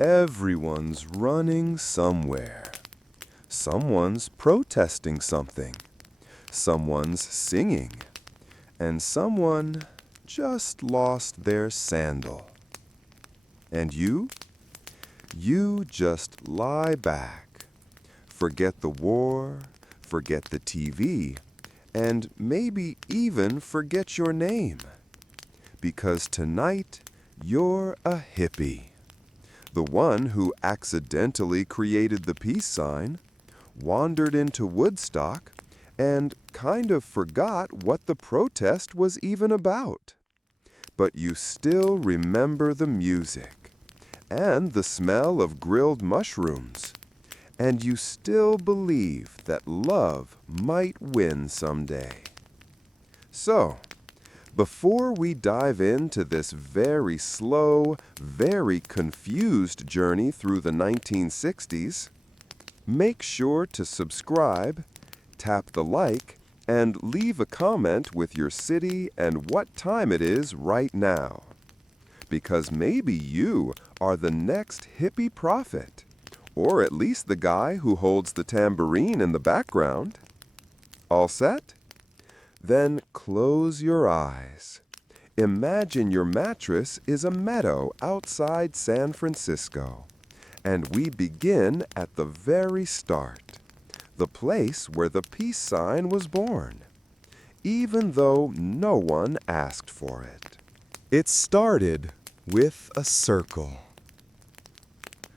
Everyone's running somewhere. Someone's protesting something. Someone's singing. And someone just lost their sandal. And you? You just lie back. Forget the war, forget the TV, and maybe even forget your name. Because tonight, you're a hippie. The one who accidentally created the peace sign, wandered into Woodstock, and kind of forgot what the protest was even about. But you still remember the music, and the smell of grilled mushrooms, and you still believe that love might win someday. So, before we dive into this very slow, very confused journey through the 1960s, make sure to subscribe, tap the like, and leave a comment with your city and what time it is right now. Because maybe you are the next hippie prophet, or at least the guy who holds the tambourine in the background. All set? Then close your eyes. Imagine your mattress is a meadow outside San Francisco, and we begin at the very start, the place where the peace sign was born, even though no one asked for it. It started with a circle.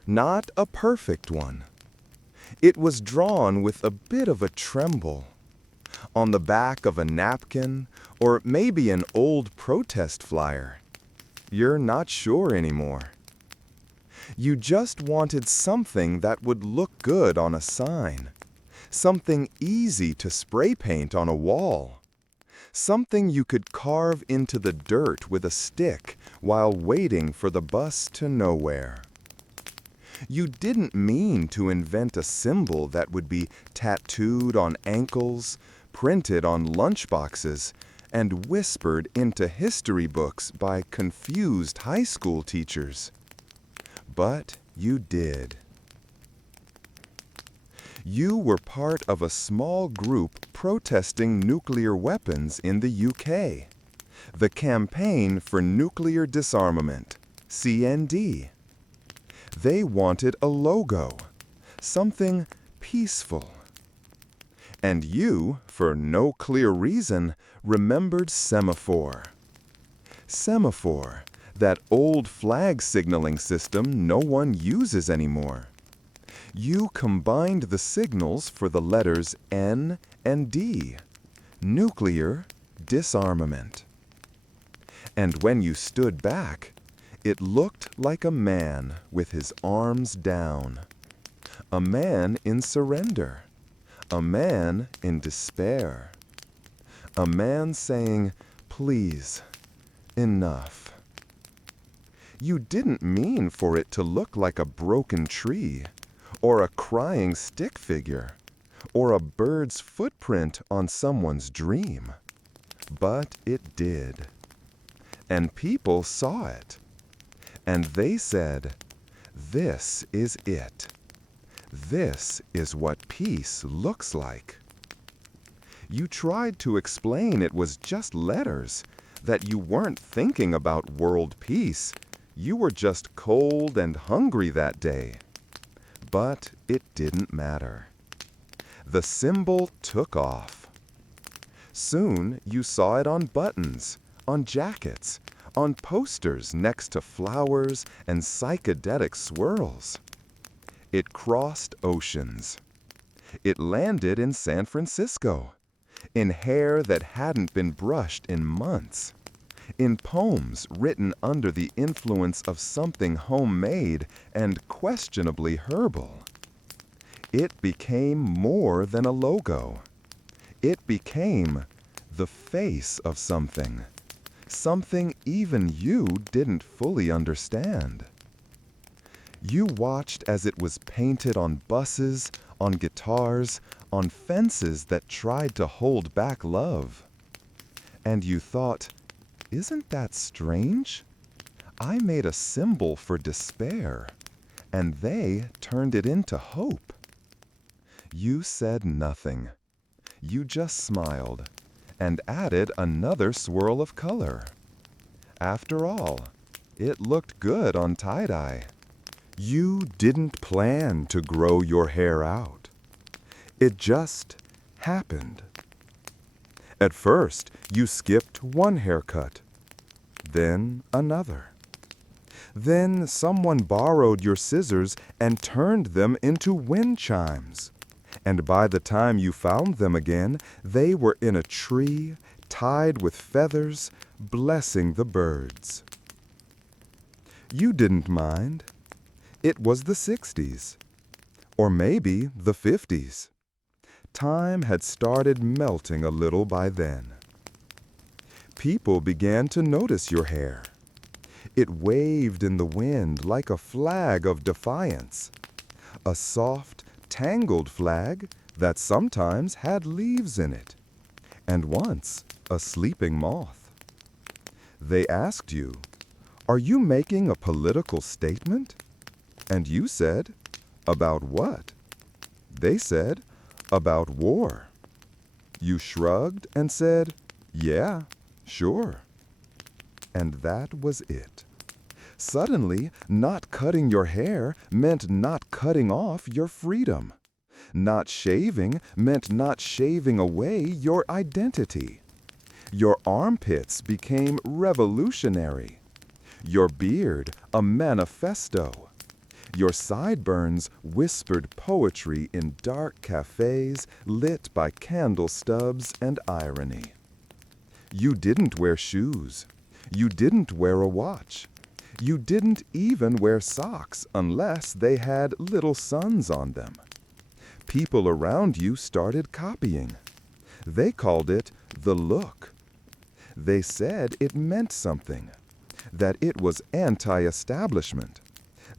Not a perfect one. It was drawn with a bit of a tremble, on the back of a napkin, or maybe an old protest flyer. You're not sure anymore. You just wanted something that would look good on a sign, something easy to spray paint on a wall, something you could carve into the dirt with a stick while waiting for the bus to nowhere. You didn't mean to invent a symbol that would be tattooed on ankles, printed on lunchboxes, and whispered into history books by confused high school teachers. But you did. You were part of a small group protesting nuclear weapons in the UK, the Campaign for Nuclear Disarmament, CND. They wanted a logo, something peaceful. And you, for no clear reason, remembered semaphore. Semaphore, that old flag signaling system no one uses anymore. You combined the signals for the letters N and D, nuclear disarmament. And when you stood back, it looked like a man with his arms down, a man in surrender, a man in despair, a man saying, "Please, enough." You didn't mean for it to look like a broken tree, or a crying stick figure, or a bird's footprint on someone's dream. But it did. And people saw it. And they said, "This is it. This is what peace looks like." You tried to explain it was just letters, that you weren't thinking about world peace. You were just cold and hungry that day. But it didn't matter. The symbol took off. Soon you saw it on buttons, on jackets, on posters next to flowers and psychedelic swirls. It crossed oceans. It landed in San Francisco, in hair that hadn't been brushed in months, in poems written under the influence of something homemade and questionably herbal. It became more than a logo. It became the face of something. Something even you didn't fully understand. You watched as it was painted on buses, on guitars, on fences that tried to hold back love. And you thought, isn't that strange? I made a symbol for despair, and they turned it into hope. You said nothing. You just smiled and added another swirl of color. After all, it looked good on tie-dye. You didn't plan to grow your hair out. It just happened. At first, you skipped one haircut, then another. Then someone borrowed your scissors and turned them into wind chimes. And by the time you found them again, they were in a tree, tied with feathers, blessing the birds. You didn't mind. It was the 60s, or maybe the 50s. Time had started melting a little by then. People began to notice your hair. It waved in the wind like a flag of defiance, a soft, tangled flag that sometimes had leaves in it, and once a sleeping moth. They asked you, "Are you making a political statement?" And you said, "About what?" They said, "About war." You shrugged and said, "Yeah, sure." And that was it. Suddenly, not cutting your hair meant not cutting off your freedom. Not shaving meant not shaving away your identity. Your armpits became revolutionary. Your beard a manifesto. Your sideburns whispered poetry in dark cafes lit by candle stubs and irony. You didn't wear shoes. You didn't wear a watch. You didn't even wear socks unless they had little suns on them. People around you started copying. They called it the look. They said it meant something, that it was anti-establishment,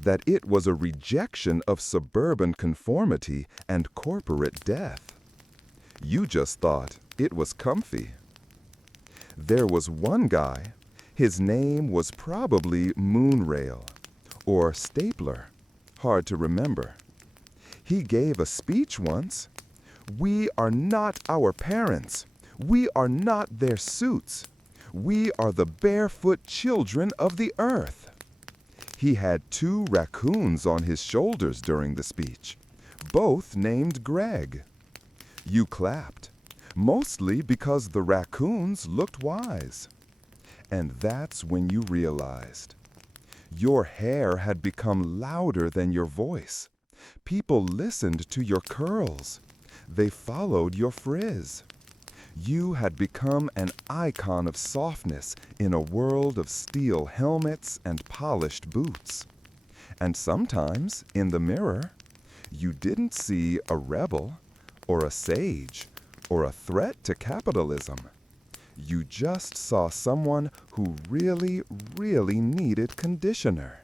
that it was a rejection of suburban conformity and corporate death. You just thought it was comfy. There was one guy. His name was probably Moonrail or Stapler, hard to remember. He gave a speech once. "We are not our parents. We are not their suits. We are the barefoot children of the earth." He had 2 raccoons on his shoulders during the speech, both named Greg. You clapped, mostly because the raccoons looked wise. And that's when you realized. Your hair had become louder than your voice. People listened to your curls. They followed your frizz. You had become an icon of softness in a world of steel helmets and polished boots. And sometimes, in the mirror, you didn't see a rebel or a sage or a threat to capitalism. You just saw someone who really, really needed conditioner.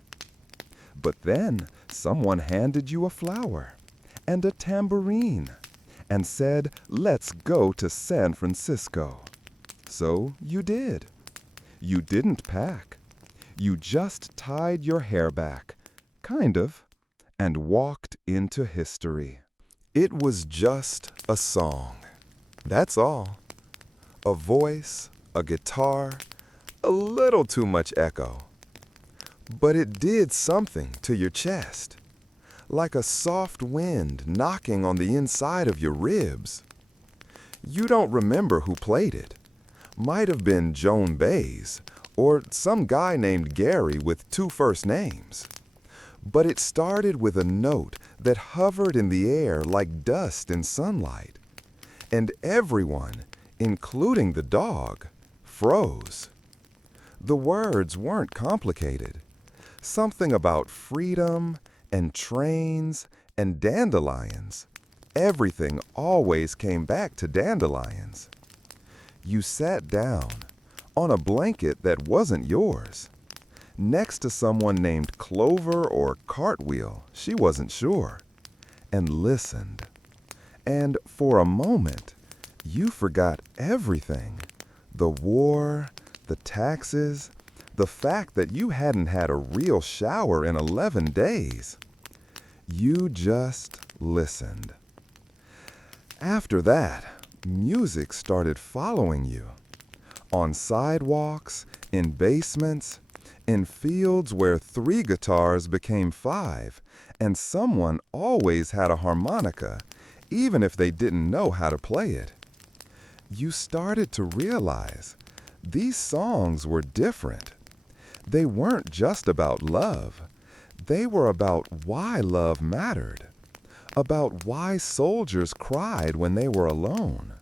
But then someone handed you a flower and a tambourine and said, "Let's go to San Francisco." So you did. You didn't pack. You just tied your hair back, kind of, and walked into history. It was just a song. That's all. A voice, a guitar, a little too much echo. But it did something to your chest, like a soft wind knocking on the inside of your ribs. You don't remember who played it. Might have been Joan Baez, or some guy named Gary with 2 first names. But it started with a note that hovered in the air like dust in sunlight. And everyone, including the dog, froze. The words weren't complicated. Something about freedom and trains and dandelions. Everything always came back to dandelions. You sat down on a blanket that wasn't yours, next to someone named Clover or Cartwheel, she wasn't sure, and listened. And for a moment, you forgot everything. The war, the taxes, the fact that you hadn't had a real shower in 11 days. You just listened. After that, music started following you. On sidewalks, in basements, in fields where 3 guitars became 5, and someone always had a harmonica, even if they didn't know how to play it. You started to realize these songs were different. They weren't just about love. They were about why love mattered, about why soldiers cried when they were alone,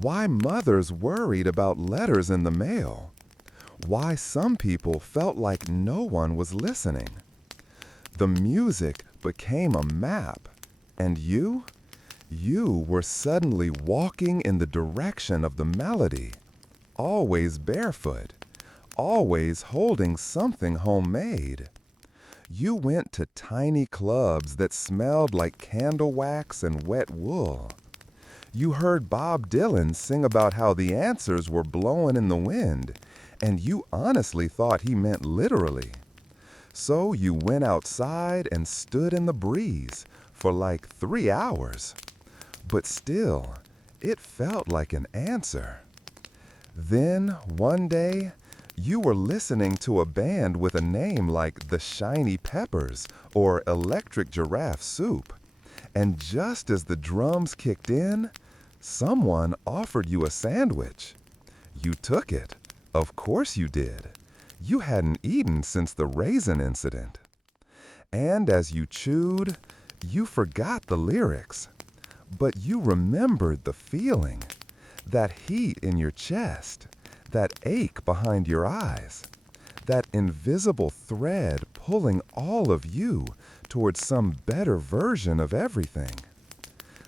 why mothers worried about letters in the mail, why some people felt like no one was listening. The music became a map, and you were suddenly walking in the direction of the melody, always barefoot, always holding something homemade. You went to tiny clubs that smelled like candle wax and wet wool. You heard Bob Dylan sing about how the answers were blowing in the wind, and you honestly thought he meant literally. So you went outside and stood in the breeze for like 3 hours. But still, it felt like an answer. Then, one day, you were listening to a band with a name like the Shiny Peppers or Electric Giraffe Soup. And just as the drums kicked in, someone offered you a sandwich. You took it. Of course you did. You hadn't eaten since the raisin incident. And as you chewed, you forgot the lyrics. But you remembered the feeling, that heat in your chest, that ache behind your eyes, that invisible thread pulling all of you towards some better version of everything.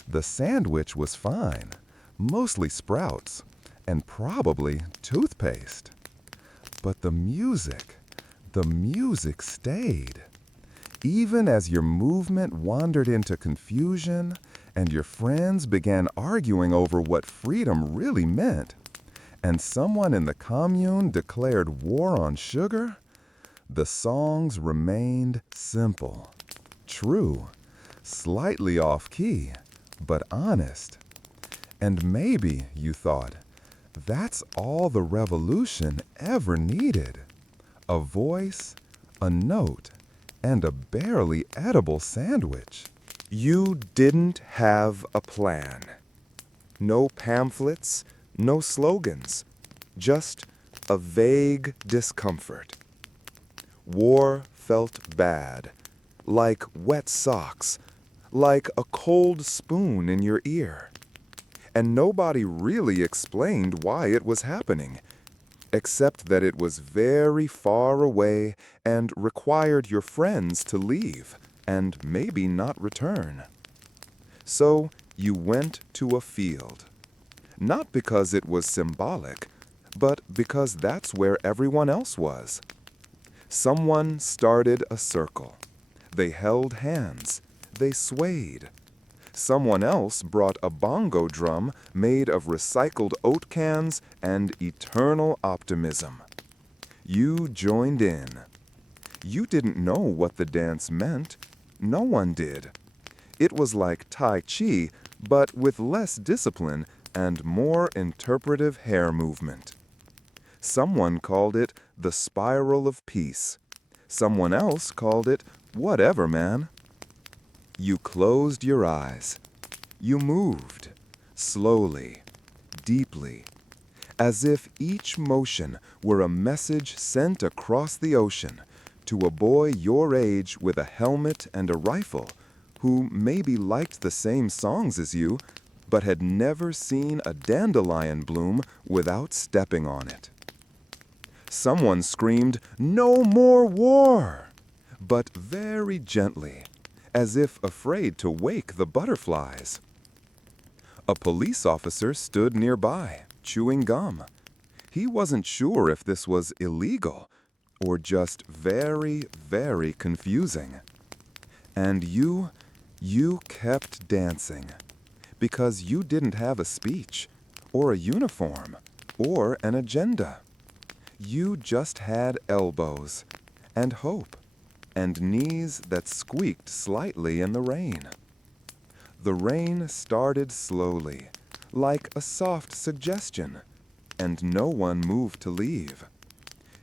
The sandwich was fine, mostly sprouts, and probably toothpaste. But the music stayed. Even as your movement wandered into confusion and your friends began arguing over what freedom really meant, and someone in the commune declared war on sugar, the songs remained simple, true, slightly off-key, but honest. And maybe, you thought, that's all the revolution ever needed. A voice, a note, and a barely edible sandwich. You didn't have a plan. No pamphlets, no slogans, just a vague discomfort. War felt bad, like wet socks, like a cold spoon in your ear. And nobody really explained why it was happening, except that it was very far away and required your friends to leave and maybe not return. So you went to a field, not because it was symbolic, but because that's where everyone else was. Someone started a circle. They held hands. They swayed. Someone else brought a bongo drum made of recycled oat cans and eternal optimism. You joined in. You didn't know what the dance meant. No one did. It was like Tai Chi, but with less discipline and more interpretive hair movement. Someone called it the spiral of peace. Someone else called it whatever, man. You closed your eyes. You moved, slowly, deeply, as if each motion were a message sent across the ocean to a boy your age with a helmet and a rifle who maybe liked the same songs as you, but had never seen a dandelion bloom without stepping on it. Someone screamed, "No more war!" but very gently, as if afraid to wake the butterflies. A police officer stood nearby, chewing gum. He wasn't sure if this was illegal or just very, very confusing. And you kept dancing, because you didn't have a speech, or a uniform, or an agenda. You just had elbows, and hope, and knees that squeaked slightly in the rain. The rain started slowly, like a soft suggestion, and no one moved to leave.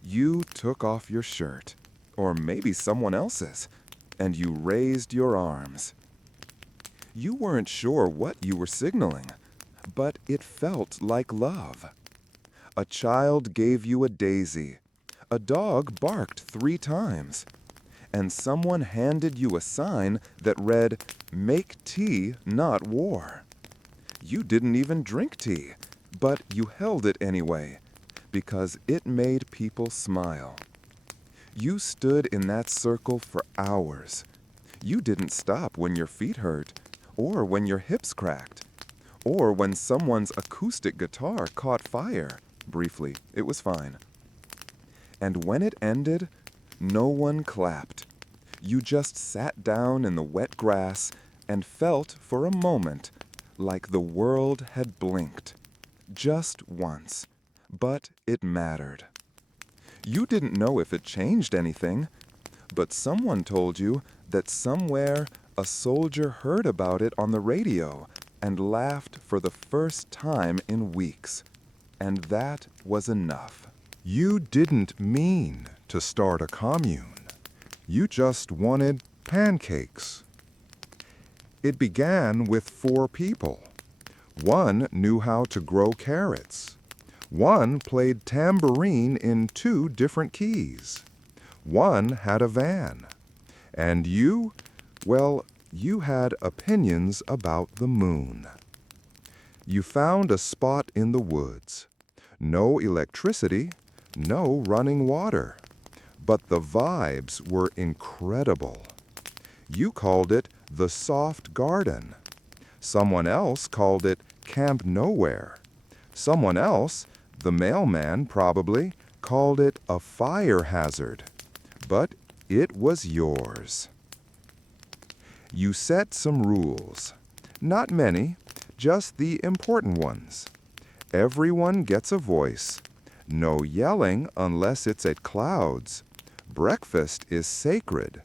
You took off your shirt, or maybe someone else's, and you raised your arms. You weren't sure what you were signaling, but it felt like love. A child gave you a daisy, a dog barked 3 times, and someone handed you a sign that read, "Make tea, not war." You didn't even drink tea, but you held it anyway, because it made people smile. You stood in that circle for hours. You didn't stop when your feet hurt, or when your hips cracked, or when someone's acoustic guitar caught fire. Briefly, it was fine. And when it ended, no one clapped. You just sat down in the wet grass and felt for a moment like the world had blinked. Just once. But it mattered. You didn't know if it changed anything, but someone told you that somewhere a soldier heard about it on the radio and laughed for the first time in weeks. And that was enough. You didn't mean to start a commune. You just wanted pancakes. It began with 4 people. One knew how to grow carrots. One played tambourine in 2 different keys. One had a van. And you, well, you had opinions about the moon. You found a spot in the woods. No electricity, no running water. But the vibes were incredible. You called it the soft garden. Someone else called it Camp Nowhere. Someone else, the mailman probably, called it a fire hazard. But it was yours. You set some rules. Not many, just the important ones. Everyone gets a voice. No yelling unless it's at clouds. Breakfast is sacred.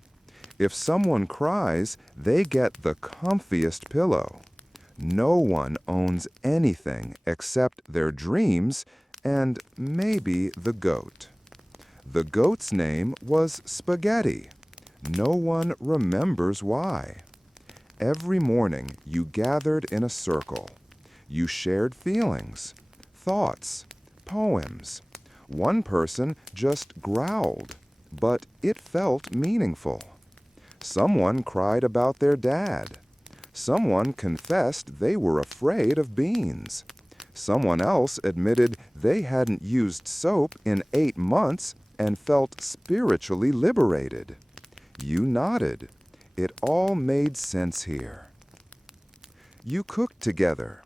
If someone cries, they get the comfiest pillow. No one owns anything except their dreams and maybe the goat. The goat's name was Spaghetti. No one remembers why. Every morning you gathered in a circle. You shared feelings, thoughts, poems. One person just growled, but it felt meaningful. Someone cried about their dad. Someone confessed they were afraid of beans. Someone else admitted they hadn't used soap in 8 months and felt spiritually liberated. You nodded. It all made sense here. You cooked together.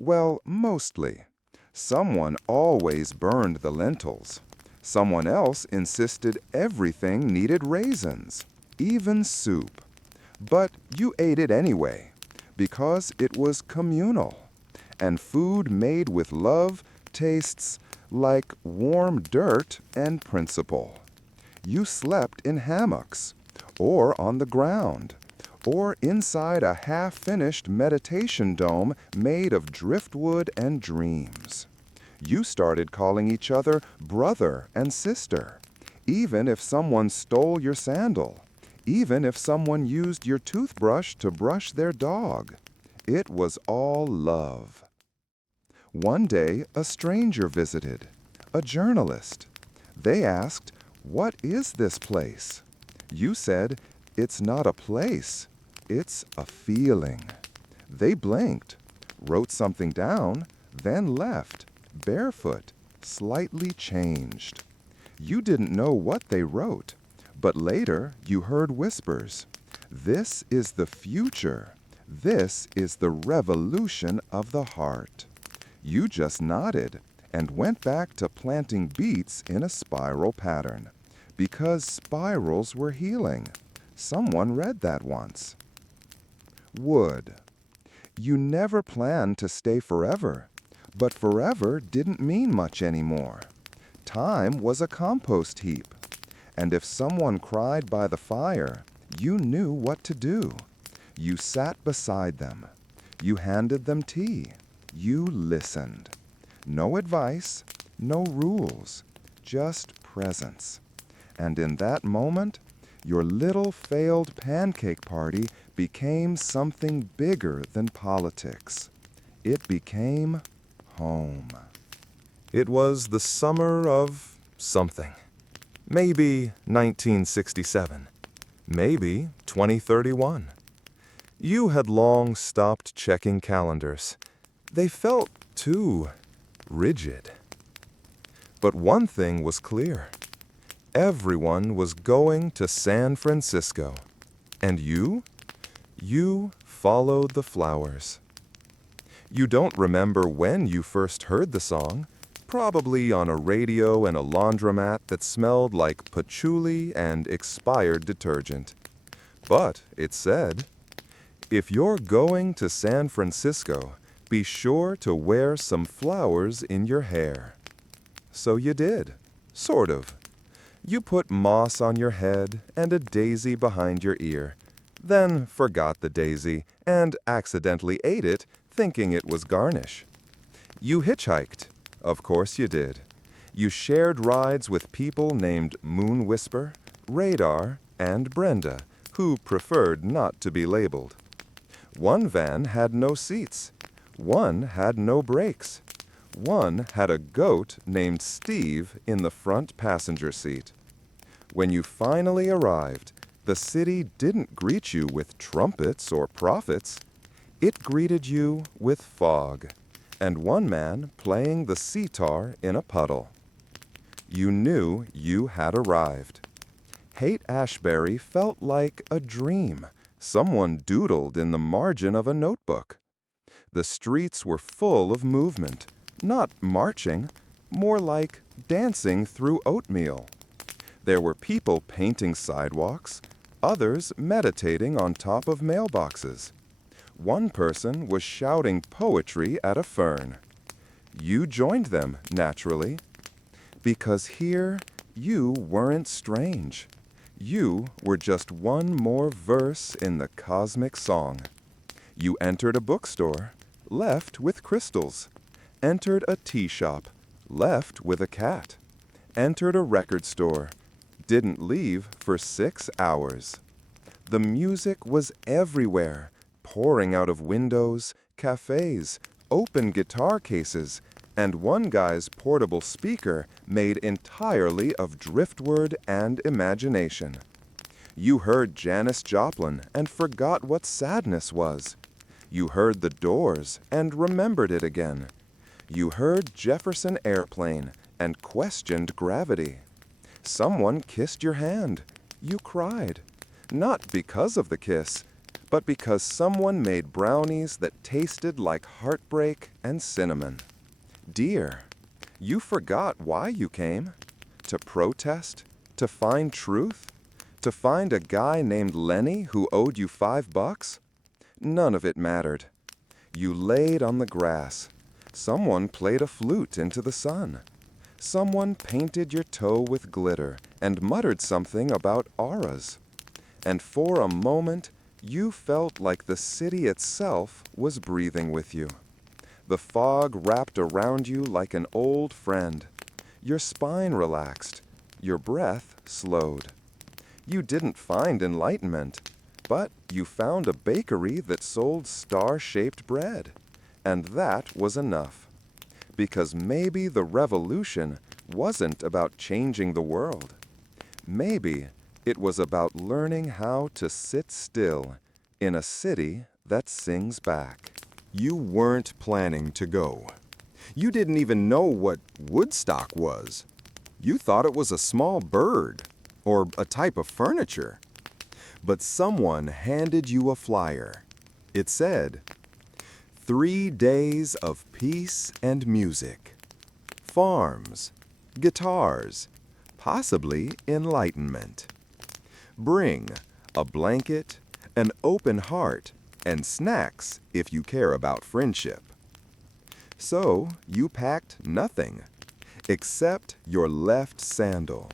Well, mostly. Someone always burned the lentils. Someone else insisted everything needed raisins, even soup. But you ate it anyway, because it was communal. And food made with love tastes like warm dirt and principle. You slept in hammocks, or on the ground, or inside a half-finished meditation dome made of driftwood and dreams. You started calling each other brother and sister, even if someone stole your sandal, even if someone used your toothbrush to brush their dog. It was all love. One day, a stranger visited, a journalist. They asked, "What is this place?" You said, "It's not a place, it's a feeling." They blinked, wrote something down, then left, barefoot, slightly changed. You didn't know what they wrote, but later you heard whispers. This is the future. This is the revolution of the heart. You just nodded and went back to planting beets in a spiral pattern, because spirals were healing. Someone read that once. Wood. You never planned to stay forever, but forever didn't mean much anymore. Time was a compost heap, and if someone cried by the fire, you knew what to do. You sat beside them. You handed them tea. You listened. No advice, no rules, just presence. And in that moment, your little failed pancake party became something bigger than politics. It became home. It was the summer of something. Maybe 1967. Maybe 2031. You had long stopped checking calendars. They felt too rigid. But one thing was clear. Everyone was going to San Francisco. And you? You followed the flowers. You don't remember when you first heard the song, probably on a radio in a laundromat that smelled like patchouli and expired detergent. But it said, "If you're going to San Francisco, be sure to wear some flowers in your hair." So you did, sort of. You put moss on your head and a daisy behind your ear, then forgot the daisy and accidentally ate it, thinking it was garnish. You hitchhiked. Of course you did. You shared rides with people named Moon Whisper, Radar, and Brenda, who preferred not to be labeled. One van had no seats. One had no brakes. One had a goat named Steve in the front passenger seat. When you finally arrived, the city didn't greet you with trumpets or prophets. It greeted you with fog, and one man playing the sitar in a puddle. You knew you had arrived. Haight-Ashbury felt like a dream someone doodled in the margin of a notebook. The streets were full of movement, not marching, more like dancing through oatmeal. There were people painting sidewalks, others meditating on top of mailboxes. One person was shouting poetry at a fern. You joined them, naturally. Because here, you weren't strange. You were just one more verse in the cosmic song. You entered a bookstore, left with crystals. Entered a tea shop, left with a cat. Entered a record store, didn't leave for 6 hours. The music was everywhere, pouring out of windows, cafes, open guitar cases, and one guy's portable speaker made entirely of driftwood and imagination. You heard Janis Joplin and forgot what sadness was. You heard The Doors and remembered it again. You heard Jefferson Airplane and questioned gravity. Someone kissed your hand. You cried. Not because of the kiss, but because someone made brownies that tasted like heartbreak and cinnamon. Dear, you forgot why you came. To protest? To find truth? To find a guy named Lenny who owed you $5? None of it mattered. You laid on the grass. Someone played a flute into the sun. Someone painted your toe with glitter and muttered something about auras. And for a moment, you felt like the city itself was breathing with you. The fog wrapped around you like an old friend. Your spine relaxed. Your breath slowed. You didn't find enlightenment, but you found a bakery that sold star-shaped bread. And that was enough. Because maybe the revolution wasn't about changing the world. Maybe it was about learning how to sit still in a city that sings back. You weren't planning to go. You didn't even know what Woodstock was. You thought it was a small bird or a type of furniture. But someone handed you a flyer. It said, 3 days of peace and music. Farms, guitars, possibly enlightenment. Bring a blanket, an open heart, and snacks if you care about friendship. So you packed nothing. except your left sandal.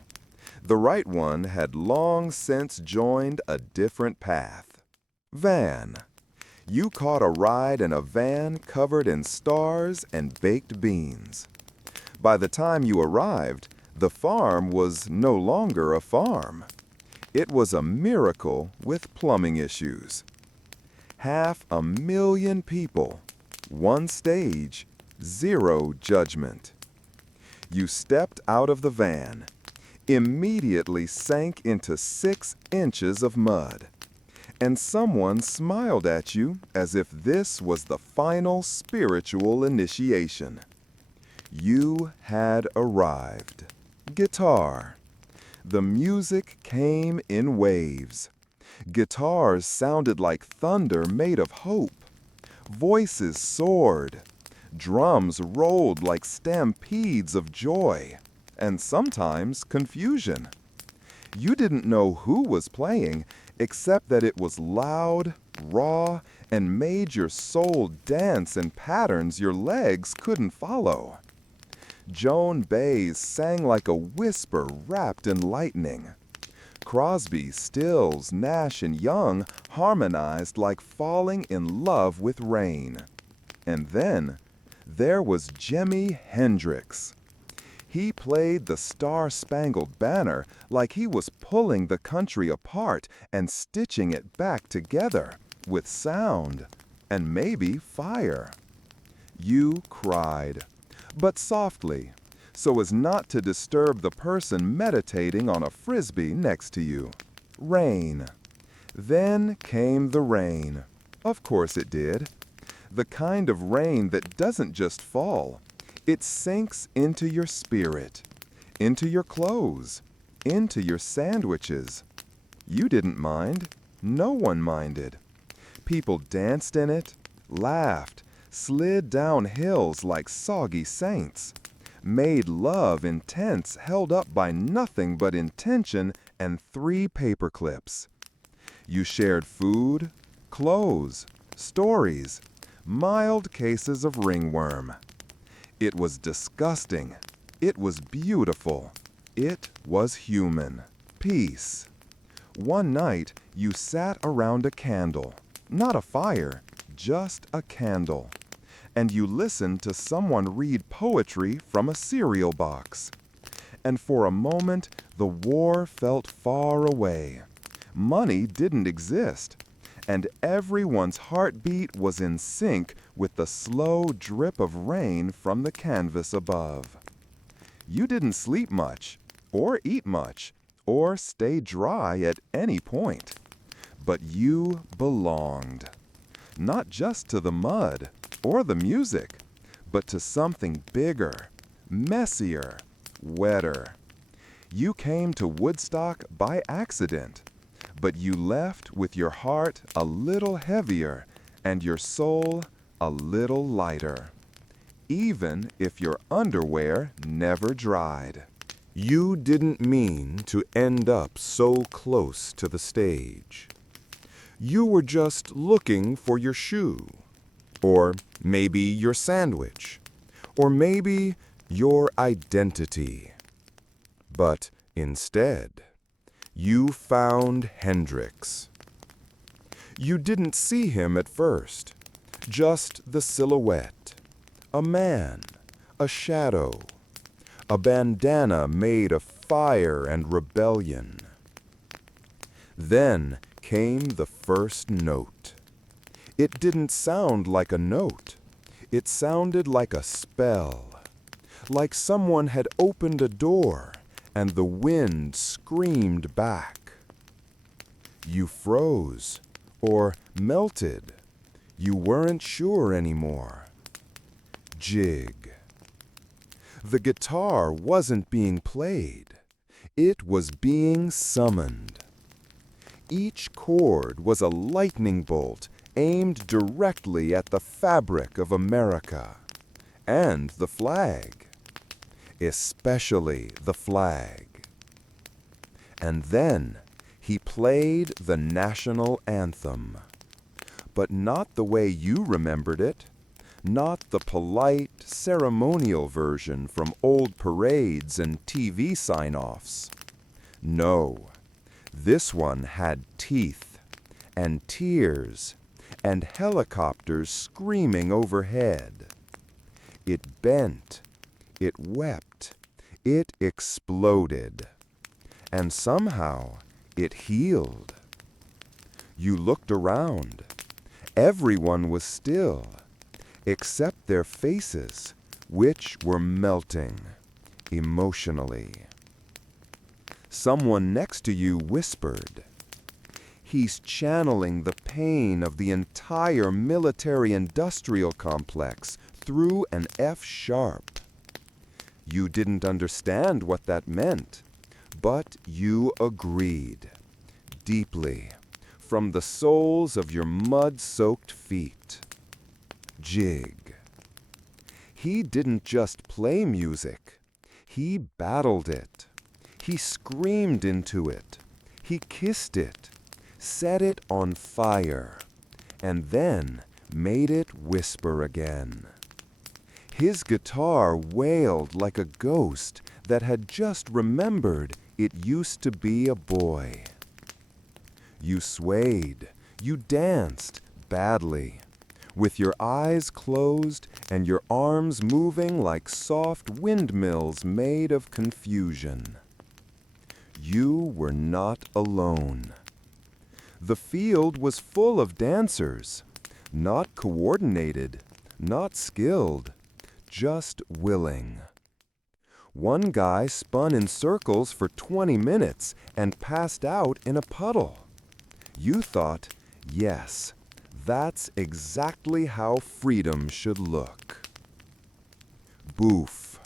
The right one had long since joined a different path. Van. You caught a ride in a van covered in stars and baked beans. By the time you arrived, the farm was no longer a farm. It was a miracle with plumbing issues. 500,000 people, one stage, zero judgment. You stepped out of the van, immediately sank into 6 inches of mud, and someone smiled at you as if this was the final spiritual initiation. You had arrived. Guitar. The music came in waves. Guitars sounded like thunder made of hope. Voices soared. Drums rolled like stampedes of joy, and sometimes confusion. You didn't know who was playing, except that it was loud, raw, and made your soul dance in patterns your legs couldn't follow. Joan Baez sang like a whisper wrapped in lightning. Crosby, Stills, Nash, and Young harmonized like falling in love with rain. And then there was Jimi Hendrix. He played the Star-Spangled Banner like he was pulling the country apart and stitching it back together with sound and maybe fire. You cried, but softly, so as not to disturb the person meditating on a frisbee next to you. Rain. Then came the rain. Of course it did. The kind of rain that doesn't just fall. It sinks into your spirit, into your clothes, into your sandwiches. You didn't mind. No one minded. People danced in it, laughed, slid down hills like soggy saints, made love in tents held up by nothing but intention and 3 paper clips. You shared food, clothes, stories, mild cases of ringworm. It was disgusting. It was beautiful. It was human. Peace. One night, you sat around a candle. Not a fire, just a candle. And you listened to someone read poetry from a cereal box. And for a moment, the war felt far away. Money didn't exist. And everyone's heartbeat was in sync with the slow drip of rain from the canvas above. You didn't sleep much, or eat much, or stay dry at any point. But you belonged. Not just to the mud or the music, but to something bigger, messier, wetter. You came to Woodstock by accident, but you left with your heart a little heavier and your soul a little lighter, even if your underwear never dried. You didn't mean to end up so close to the stage. You were just looking for your shoe, or maybe your sandwich, or maybe your identity. But instead, you found Hendrix. You didn't see him at first, just the silhouette, a man, a shadow, a bandana made of fire and rebellion. Then came the first note. It didn't sound like a note. It sounded like a spell, like someone had opened a door and the wind screamed back. You froze, or melted. You weren't sure anymore. Jig. The guitar wasn't being played. It was being summoned. Each chord was a lightning bolt aimed directly at the fabric of America, and the flag, especially the flag. And then he played the national anthem, but not the way you remembered it, not the polite, soft, ceremonial version from old parades and TV sign-offs. No, this one had teeth and tears and helicopters screaming overhead. It bent, it wept, it exploded, and somehow it healed. You looked around. Everyone was still, except their faces, which were melting emotionally. Someone next to you whispered, "He's channeling the pain of the entire military-industrial complex through an F sharp." You didn't understand what that meant, but you agreed, deeply, from the soles of your mud-soaked feet. Jig. He didn't just play music. He battled it. He screamed into it. He kissed it, set it on fire, and then made it whisper again. His guitar wailed like a ghost that had just remembered it used to be a boy. You swayed, you danced badly, with your eyes closed and your arms moving like soft windmills made of confusion. You were not alone. The field was full of dancers, not coordinated, not skilled, just willing. One guy spun in circles for 20 minutes and passed out in a puddle. You thought, yes, that's exactly how freedom should look. Boof.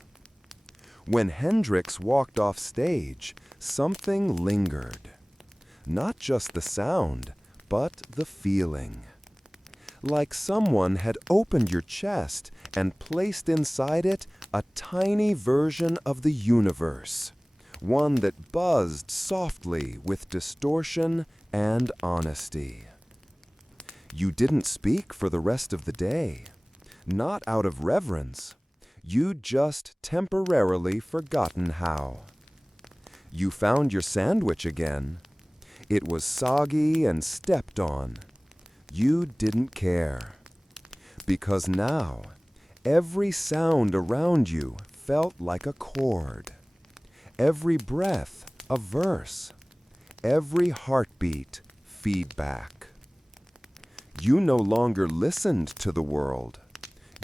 When Hendrix walked off stage, something lingered. Not just the sound, but the feeling. Like someone had opened your chest and placed inside it a tiny version of the universe, one that buzzed softly with distortion and honesty. You didn't speak for the rest of the day, not out of reverence. You'd just temporarily forgotten how. You found your sandwich again. It was soggy and stepped on. You didn't care. Because now, every sound around you felt like a chord. Every breath, a verse. Every heartbeat, feedback. You no longer listened to the world.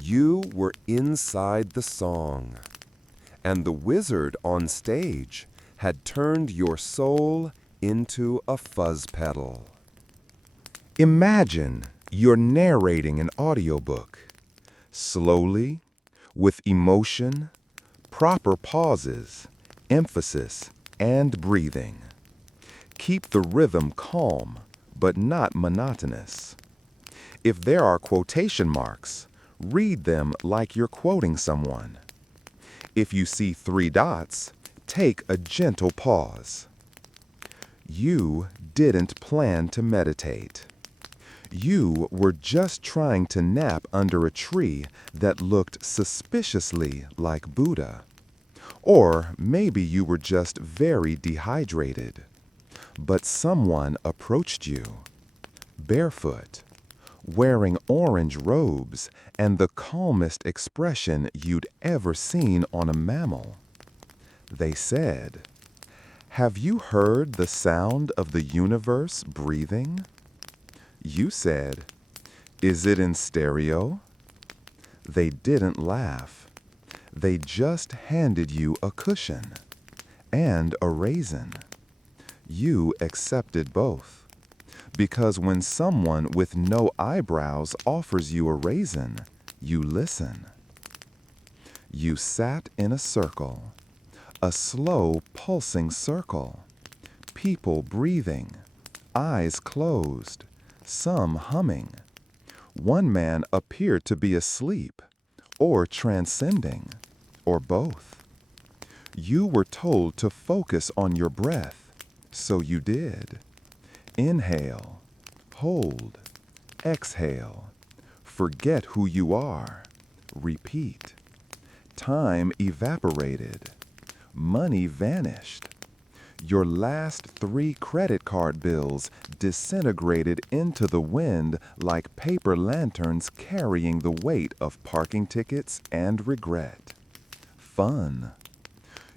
You were inside the song. And the wizard on stage had turned your soul into a fuzz pedal. Imagine you're narrating an audiobook, slowly, with emotion, proper pauses, emphasis, and breathing. Keep the rhythm calm, but not monotonous. If there are quotation marks, read them like you're quoting someone. If you see 3 dots, take a gentle pause. You didn't plan to meditate. You were just trying to nap under a tree that looked suspiciously like Buddha. Or maybe you were just very dehydrated. But someone approached you, barefoot, wearing orange robes and the calmest expression you'd ever seen on a mammal. They said, "Have you heard the sound of the universe breathing?" You said, "Is it in stereo?" They didn't laugh. They just handed you a cushion and a raisin. You accepted both. Because when someone with no eyebrows offers you a raisin, you listen. You sat in a circle, a slow pulsing circle, people breathing, eyes closed, some humming. One man appeared to be asleep, or transcending, or both. You were told to focus on your breath, so you did. Inhale, hold, exhale, forget who you are, repeat. Time evaporated. Money vanished. Your last 3 credit card bills disintegrated into the wind like paper lanterns carrying the weight of parking tickets and regret. Fun.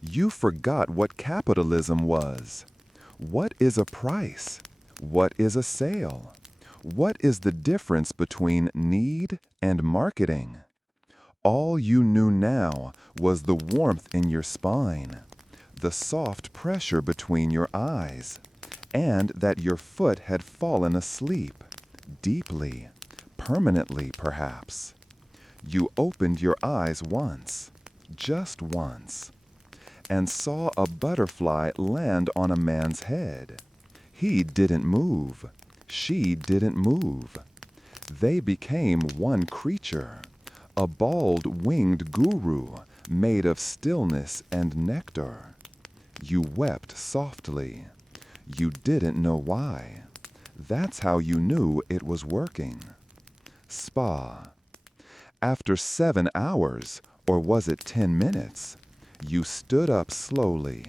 You forgot what capitalism was. What is a price? What is a sale? What is the difference between need and marketing? All you knew now was the warmth in your spine, the soft pressure between your eyes, and that your foot had fallen asleep, deeply, permanently perhaps. You opened your eyes once, just once, and saw a butterfly land on a man's head. He didn't move. She didn't move. They became one creature, a bald winged guru made of stillness and nectar. You wept softly. You didn't know why. That's how you knew it was working. Spa. After 7 hours, or was it 10 minutes, you stood up slowly.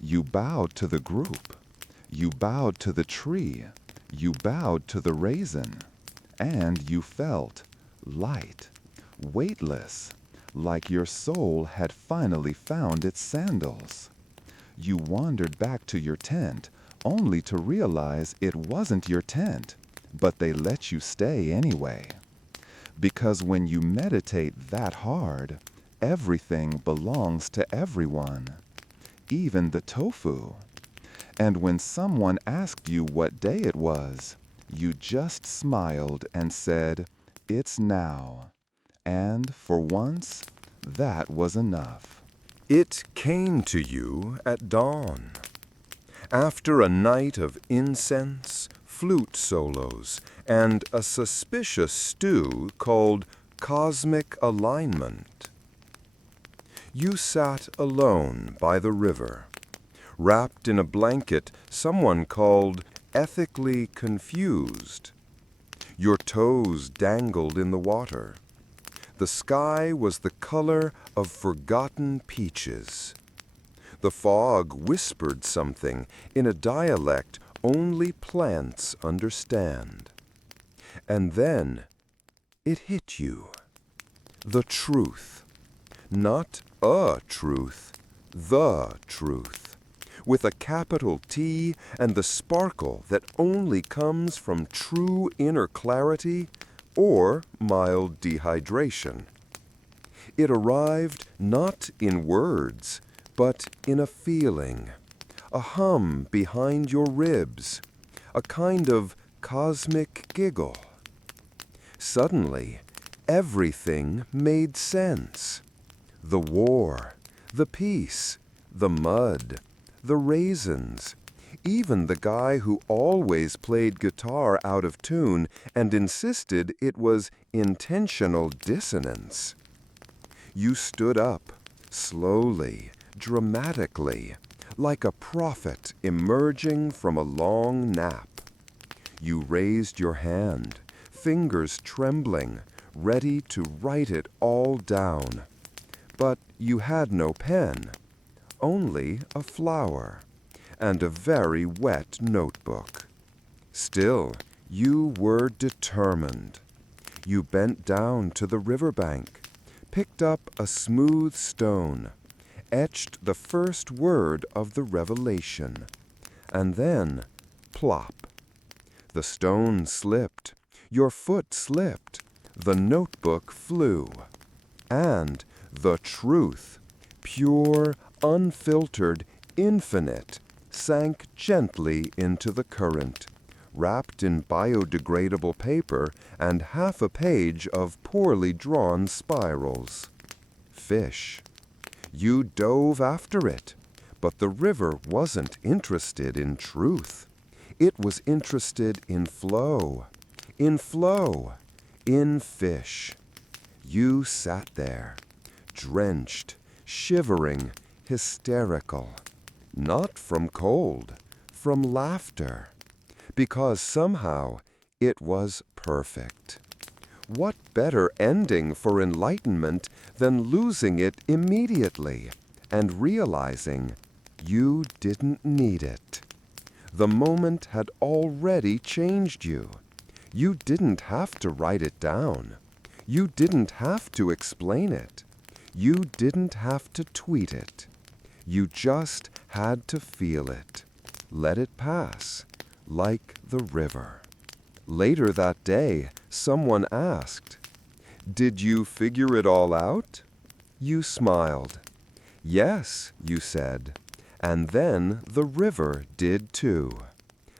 You bowed to the group. You bowed to the tree. You bowed to the raisin. And you felt light, weightless, like your soul had finally found its sandals. You wandered back to your tent, only to realize it wasn't your tent, but they let you stay anyway. Because when you meditate that hard, everything belongs to everyone, even the tofu. And when someone asked you what day it was, you just smiled and said, "It's now." And for once, that was enough. It came to you at dawn. After a night of incense, flute solos, and a suspicious stew called cosmic alignment. You sat alone by the river, wrapped in a blanket someone called ethically confused. Your toes dangled in the water. The sky was the color of forgotten peaches. The fog whispered something in a dialect only plants understand. And then it hit you. The truth. Not a truth, the truth. With a capital T and the sparkle that only comes from true inner clarity or mild dehydration. It arrived not in words, but in a feeling, a hum behind your ribs, a kind of cosmic giggle. Suddenly, everything made sense. The war, the peace, the mud, the raisins, even the guy who always played guitar out of tune and insisted it was intentional dissonance. You stood up, slowly, dramatically, like a prophet emerging from a long nap. You raised your hand, fingers trembling, ready to write it all down. But you had no pen, only a flower, and a very wet notebook. Still, you were determined. You bent down to the riverbank, picked up a smooth stone, etched the first word of the revelation, and then, plop. The stone slipped, your foot slipped, the notebook flew, and the truth, pure, unfiltered, infinite, sank gently into the current, wrapped in biodegradable paper and half a page of poorly drawn spirals. Fish. You dove after it, but the river wasn't interested in truth. It was interested in flow, in fish. You sat there, drenched, shivering, hysterical. Not from cold, from laughter, because somehow it was perfect. What better ending for enlightenment than losing it immediately and realizing you didn't need it? The moment had already changed you. You didn't have to write it down. You didn't have to explain it. You didn't have to tweet it. You just had to feel it. Let it pass, like the river. Later that day, someone asked, "Did you figure it all out?" You smiled. "Yes," you said, and then the river did too.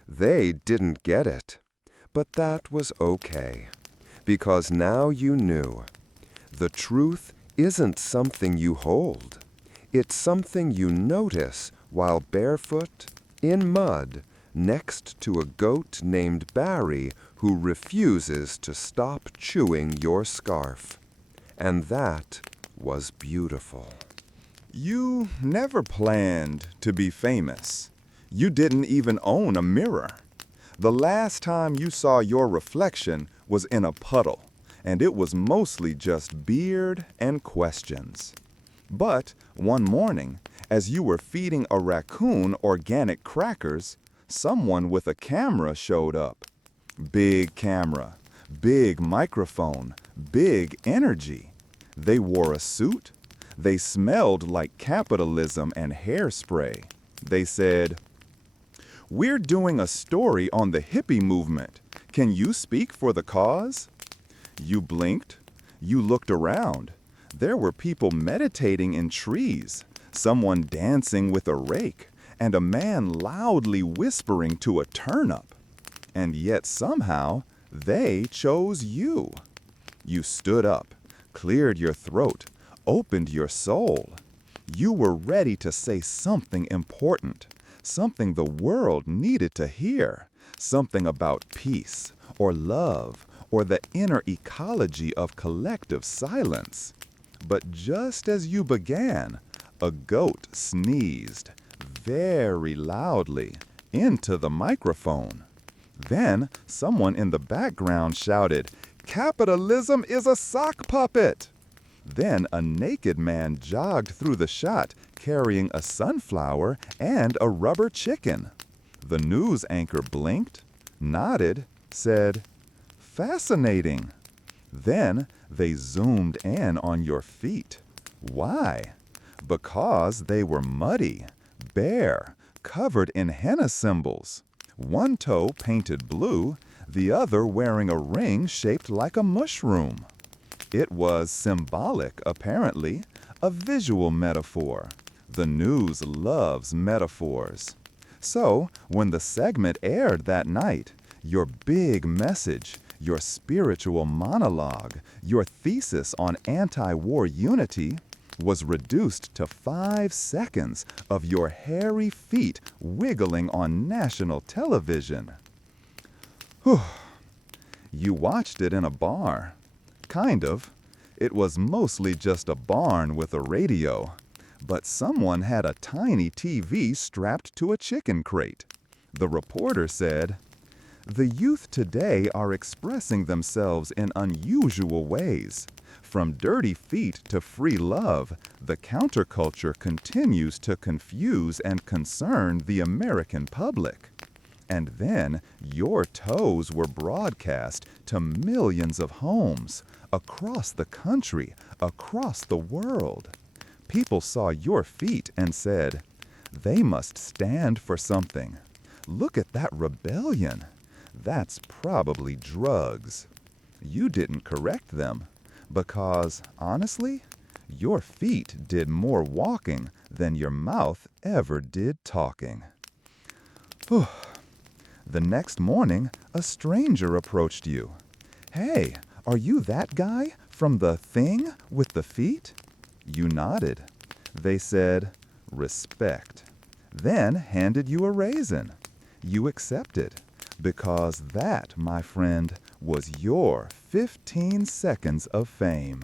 They didn't get it, but that was okay, because now you knew. The truth isn't something you hold. It's something you notice while barefoot, in mud, next to a goat named Barry who refuses to stop chewing your scarf. And that was beautiful. You never planned to be famous. You didn't even own a mirror. The last time you saw your reflection was in a puddle, and it was mostly just beard and questions. But one morning, as you were feeding a raccoon organic crackers, someone with a camera showed up. Big camera, big microphone, big energy. They wore a suit. They smelled like capitalism and hairspray. They said, "We're doing a story on the hippie movement. Can you speak for the cause?" You blinked. You looked around. There were people meditating in trees, someone dancing with a rake, and a man loudly whispering to a turnip. And yet somehow, they chose you. You stood up, cleared your throat, opened your soul. You were ready to say something important, something the world needed to hear, something about peace or love or the inner ecology of collective silence. But just as you began, a goat sneezed very loudly into the microphone. Then someone in the background shouted, "Capitalism is a sock puppet!" Then a naked man jogged through the shot carrying a sunflower and a rubber chicken. The news anchor blinked, nodded, said, "Fascinating." Then they zoomed in on your feet. Why? Because they were muddy, bare, covered in henna symbols. One toe painted blue, the other wearing a ring shaped like a mushroom. It was symbolic, apparently, a visual metaphor. The news loves metaphors. So, when the segment aired that night, your big message, your spiritual monologue, your thesis on anti-war unity was reduced to 5 seconds of your hairy feet wiggling on national television. Whew. You watched it in a bar. Kind of. It was mostly just a barn with a radio. But someone had a tiny TV strapped to a chicken crate. The reporter said, "The youth today are expressing themselves in unusual ways. From dirty feet to free love, the counterculture continues to confuse and concern the American public." And then your toes were broadcast to millions of homes, across the country, across the world. People saw your feet and said, "They must stand for something. Look at that rebellion. That's probably drugs." You didn't correct them because, honestly, your feet did more walking than your mouth ever did talking. Whew. The next morning, a stranger approached you. "Hey, are you that guy from the thing with the feet?" You nodded. They said, "Respect," then handed you a raisin. You accepted, because that, my friend, was your 15 seconds of fame.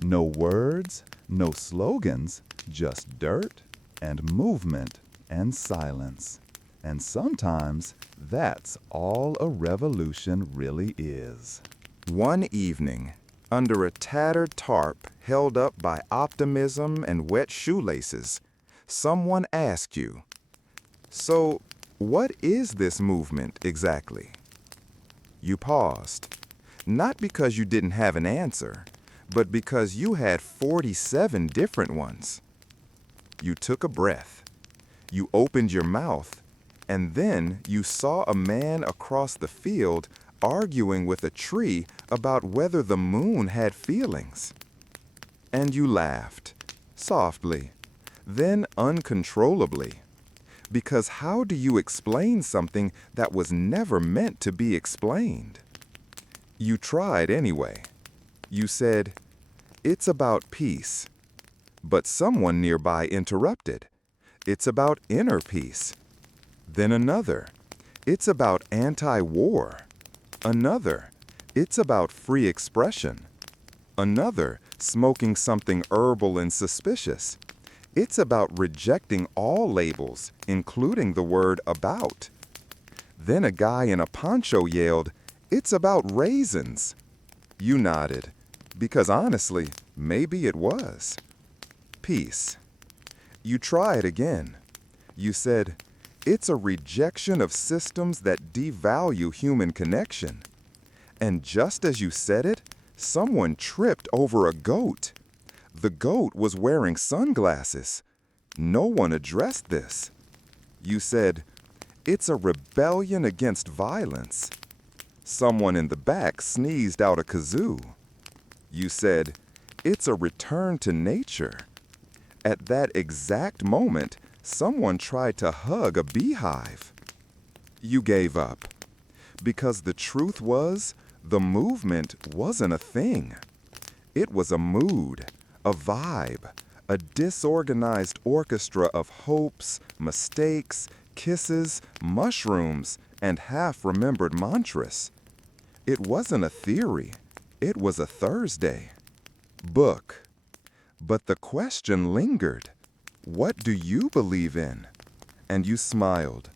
No words, no slogans, just dirt and movement and silence. And sometimes that's all a revolution really is. One evening, under a tattered tarp held up by optimism and wet shoelaces, someone asked you, "So, what is this movement exactly?" You paused, not because you didn't have an answer, but because you had 47 different ones. You took a breath, you opened your mouth, and then you saw a man across the field arguing with a tree about whether the moon had feelings. And you laughed, softly, then uncontrollably. Because how do you explain something that was never meant to be explained? You tried anyway. You said, "It's about peace." But someone nearby interrupted. "It's about inner peace." Then another, "It's about anti-war." Another, "It's about free expression." Another, smoking something herbal and suspicious. "It's about rejecting all labels, including the word about." Then a guy in a poncho yelled, "It's about raisins." You nodded, because honestly, maybe it was. Peace. You tried again. You said, "It's a rejection of systems that devalue human connection." And just as you said it, someone tripped over a goat. The goat was wearing sunglasses. No one addressed this. You said, "It's a rebellion against violence." Someone in the back sneezed out a kazoo. You said, "It's a return to nature." At that exact moment, someone tried to hug a beehive. You gave up. Because the truth was, the movement wasn't a thing. It was a mood, a vibe, a disorganized orchestra of hopes, mistakes, kisses, mushrooms, and half-remembered mantras. It wasn't a theory. It was a Thursday. Book. But the question lingered. What do you believe in? And you smiled.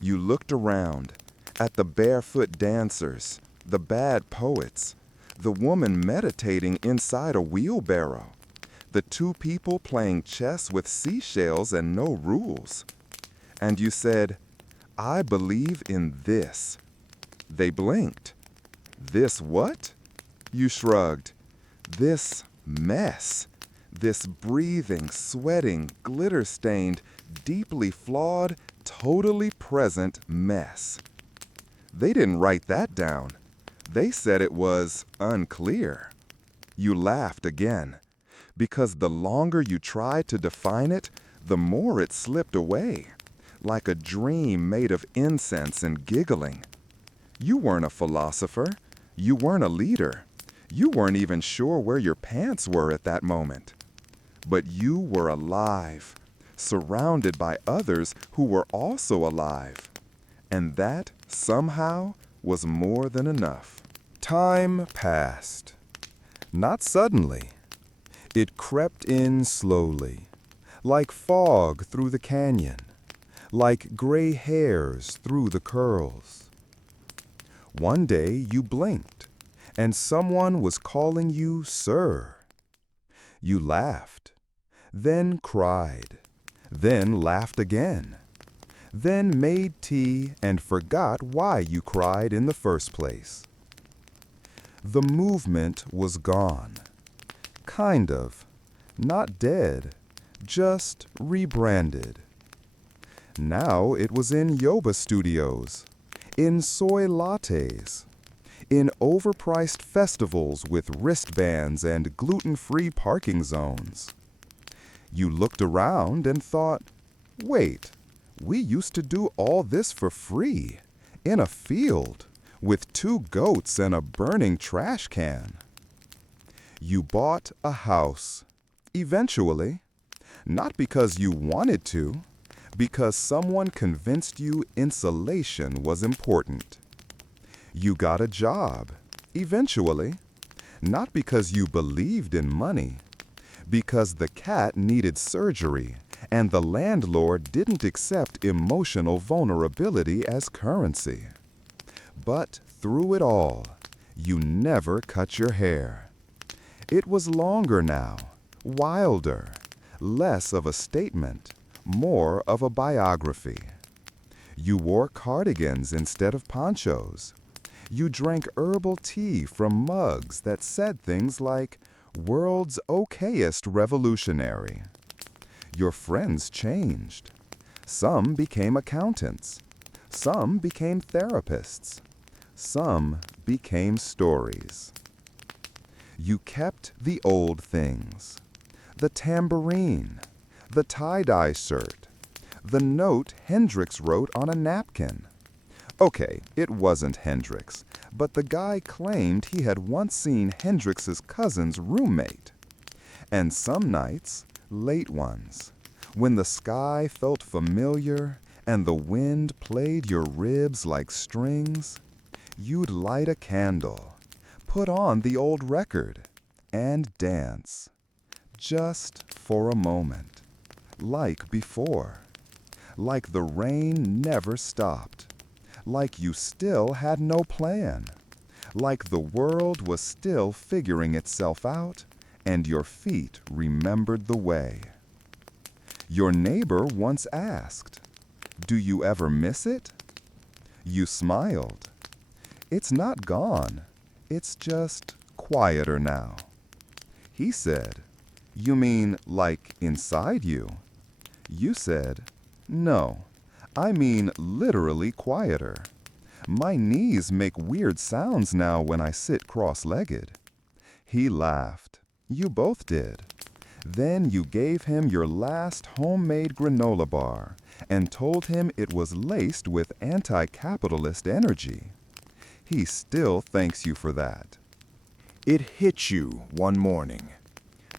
You looked around at the barefoot dancers, the bad poets, the woman meditating inside a wheelbarrow, the two people playing chess with seashells and no rules. And you said, "I believe in this." They blinked. "This what?" You shrugged. "This mess. This breathing, sweating, glitter-stained, deeply flawed, totally present mess." They didn't write that down. They said it was unclear. You laughed again, because the longer you tried to define it, the more it slipped away, like a dream made of incense and giggling. You weren't a philosopher. You weren't a leader. You weren't even sure where your pants were at that moment. But you were alive, surrounded by others who were also alive. And that, somehow, was more than enough. Time passed. Not suddenly. It crept in slowly, like fog through the canyon, like gray hairs through the curls. One day you blinked, and someone was calling you sir. You laughed, then cried, then laughed again, then made tea and forgot why you cried in the first place. The movement was gone. Kind of. Not dead, just rebranded. Now it was in yoga studios, in soy lattes, in overpriced festivals with wristbands and gluten-free parking zones. You looked around and thought, wait, we used to do all this for free, in a field, with 2 goats and a burning trash can. You bought a house, eventually, not because you wanted to, because someone convinced you insulation was important. You got a job, eventually, not because you believed in money, because the cat needed surgery and the landlord didn't accept emotional vulnerability as currency. But through it all, You never cut your hair. It was longer now, wilder, less of a statement, more of a biography. You wore cardigans instead of ponchos. You drank herbal tea from mugs that said things like, "World's okayest revolutionary." Your friends changed. Some became accountants. Some became therapists. Some became stories. You kept the old things. The tambourine, the tie-dye shirt, the note Hendrix wrote on a napkin. Okay, it wasn't Hendrix, but the guy claimed he had once seen Hendrix's cousin's roommate. And some nights, late ones, when the sky felt familiar and the wind played your ribs like strings, you'd light a candle, put on the old record, and dance. Just for a moment, like before. Like the rain never stopped. Like you still had no plan. Like the world was still figuring itself out and your feet remembered the way. Your neighbor once asked, "Do you ever miss it?" You smiled. "It's not gone. It's just quieter now." He said, "You mean like inside you?" You said, "No, I mean literally quieter. My knees make weird sounds now when I sit cross-legged." He laughed. You both did. Then you gave him your last homemade granola bar and told him it was laced with anti-capitalist energy. He still thanks you for that. It hit you one morning.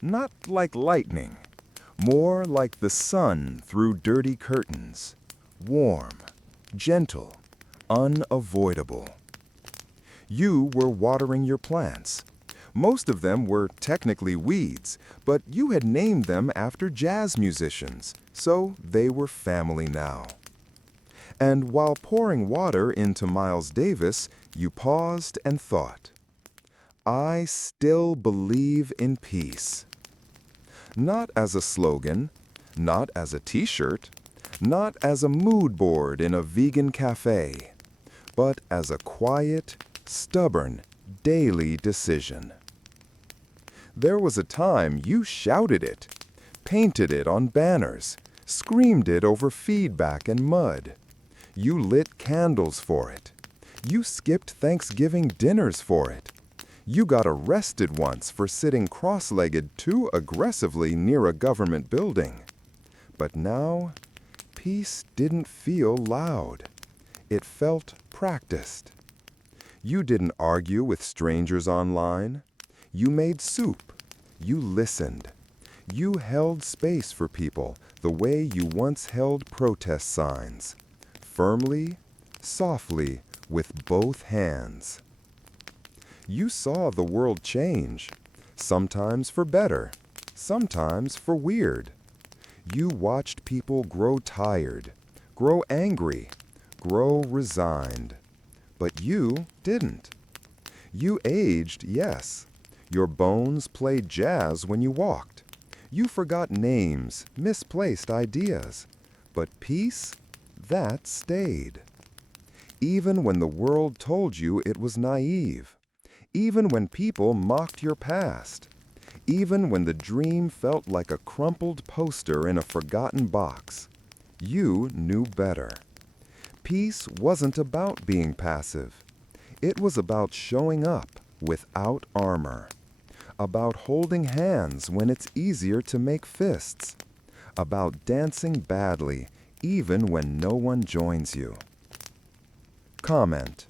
Not like lightning, more like the sun through dirty curtains. Warm, gentle, unavoidable. You were watering your plants. Most of them were technically weeds, but you had named them after jazz musicians, so they were family now. And while pouring water into Miles Davis, you paused and thought, "I still believe in peace." Not as a slogan, not as a t-shirt, not as a mood board in a vegan cafe, but as a quiet, stubborn, daily decision. There was a time you shouted it, painted it on banners, screamed it over feedback and mud. You lit candles for it. You skipped Thanksgiving dinners for it. You got arrested once for sitting cross-legged too aggressively near a government building. But now, peace didn't feel loud. It felt practiced. You didn't argue with strangers online. You made soup. You listened. You held space for people the way you once held protest signs. Firmly, softly, with both hands. You saw the world change, sometimes for better, sometimes for weird. You watched people grow tired, grow angry, grow resigned. But you didn't. You aged, yes. Your bones played jazz when you walked. You forgot names, misplaced ideas. But peace, that stayed. Even when the world told you it was naive. Even when people mocked your past. Even when the dream felt like a crumpled poster in a forgotten box. You knew better. Peace wasn't about being passive. It was about showing up without armor. About holding hands when it's easier to make fists. About dancing badly even when no one joins you. Comment.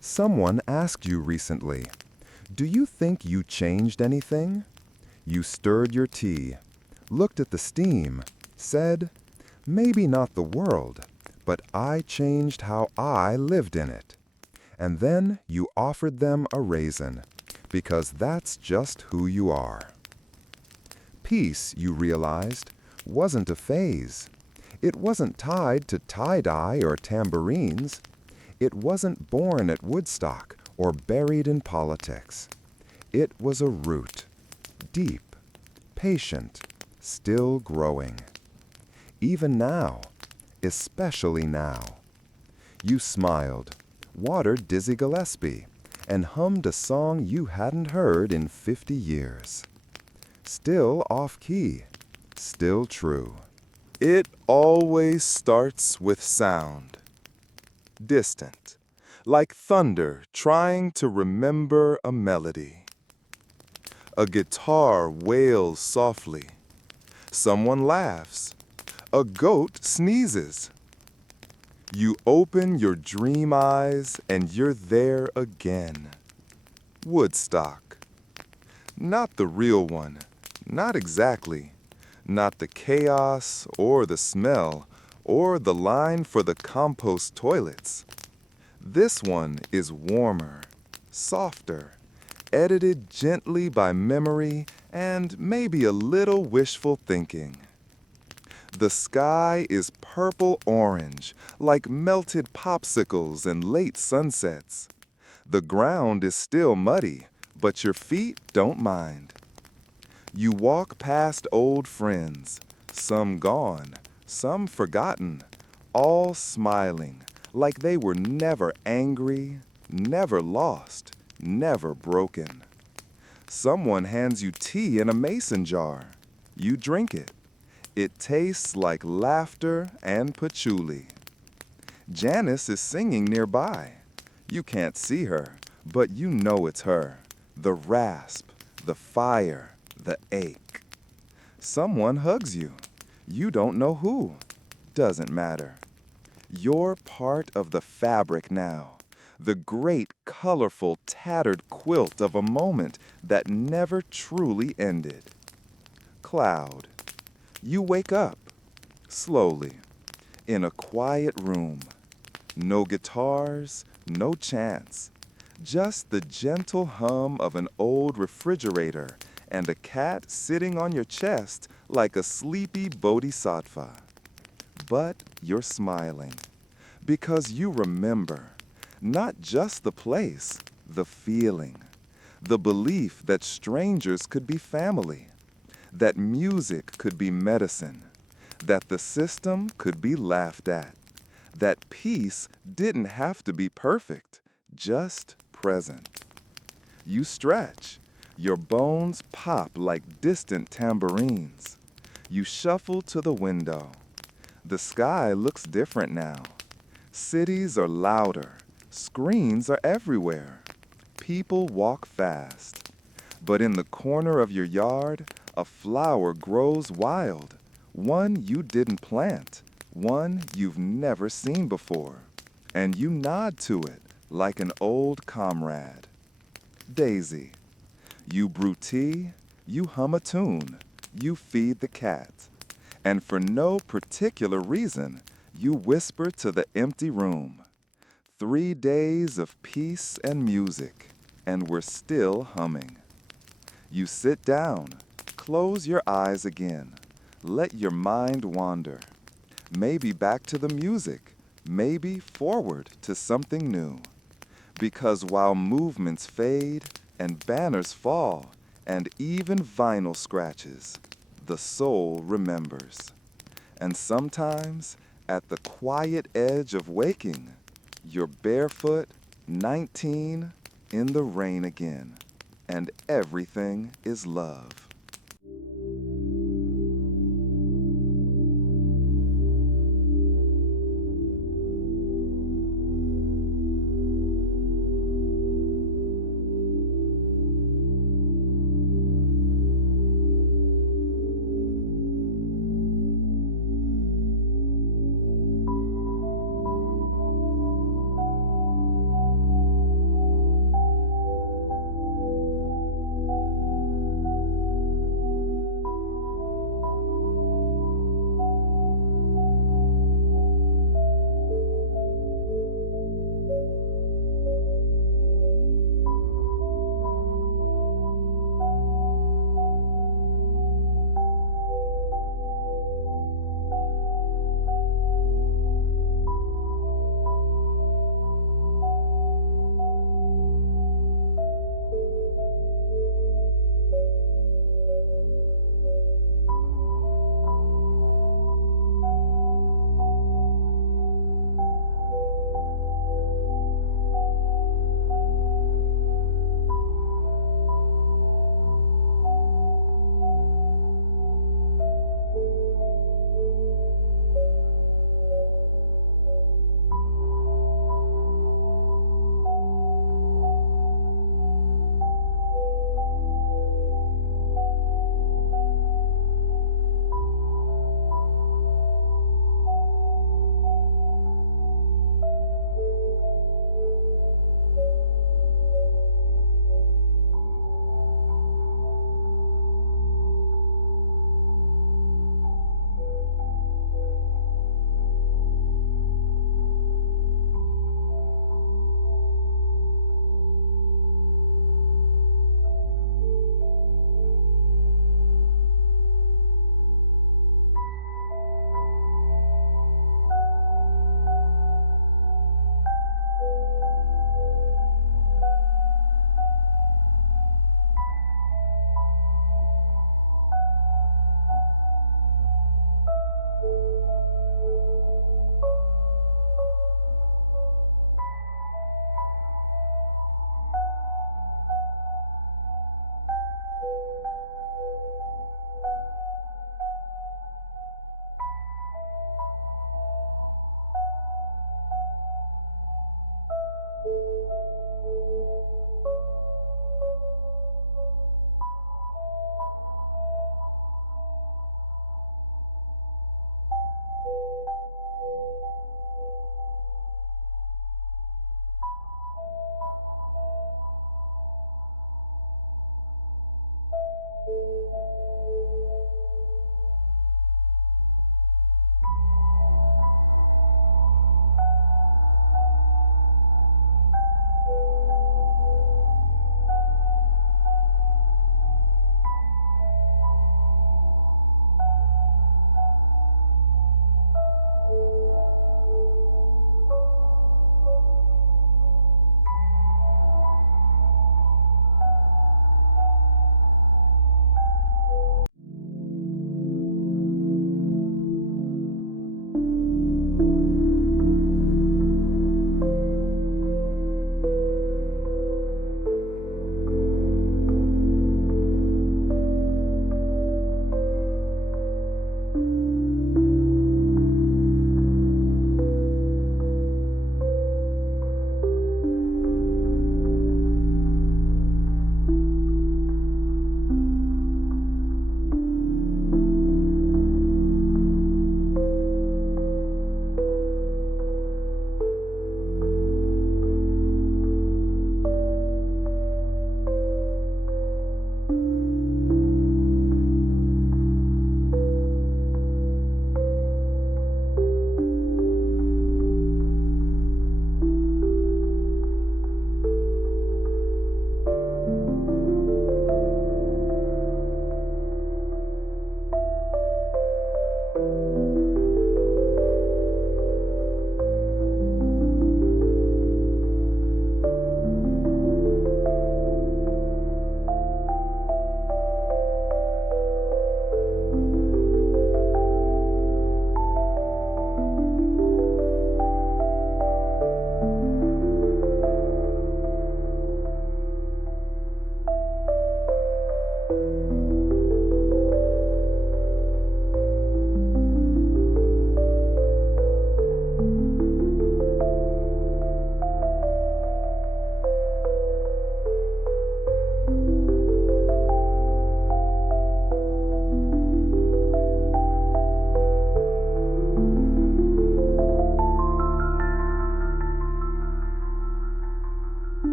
Someone asked you recently, "Do you think you changed anything?" You stirred your tea, looked at the steam, said, "Maybe not the world, but I changed how I lived in it." And then you offered them a raisin, because that's just who you are. Peace, you realized, wasn't a phase. It wasn't tied to tie-dye or tambourines. It wasn't born at Woodstock or buried in politics. It was a root, deep, patient, still growing. Even now, especially now. You smiled, watered Dizzy Gillespie, and hummed a song you hadn't heard in 50 years. Still off-key, still true. It always starts with sound. Distant, like thunder trying to remember a melody. A guitar wails softly. Someone laughs. A goat sneezes. You open your dream eyes and you're there again. Woodstock. Not the real one, not exactly. Not the chaos or the smell or the line for the compost toilets. This one is warmer, softer, edited gently by memory and maybe a little wishful thinking. The sky is purple-orange, like melted popsicles and late sunsets. The ground is still muddy, but your feet don't mind. You walk past old friends, some gone, some forgotten, all smiling, like they were never angry, never lost, never broken. Someone hands you tea in a mason jar. You drink it. It tastes like laughter and patchouli. Janice is singing nearby. You can't see her, but you know it's her. The rasp, the fire, the ache. Someone hugs you. You don't know who. Doesn't matter. You're part of the fabric now. The great, colorful, tattered quilt of a moment that never truly ended. Cloud. You wake up, slowly, in a quiet room. No guitars, no chants, just the gentle hum of an old refrigerator and a cat sitting on your chest like a sleepy bodhisattva. But you're smiling, because you remember, not just the place, the feeling, the belief that strangers could be family, that music could be medicine, that the system could be laughed at, that peace didn't have to be perfect, just present. You stretch. Your bones pop like distant tambourines. You shuffle to the window. The sky looks different now. Cities are louder. Screens are everywhere. People walk fast. But in the corner of your yard, a flower grows wild. One you didn't plant. One you've never seen before. And you nod to it like an old comrade. Daisy. You brew tea, you hum a tune, you feed the cat. And for no particular reason, you whisper to the empty room. 3 days of peace and music, and we're still humming. You sit down, close your eyes again, let your mind wander. Maybe back to the music, maybe forward to something new. Because while movements fade and banners fall and even vinyl scratches, the soul remembers. And sometimes, at the quiet edge of waking, you're barefoot, 19, in the rain again, and everything is love.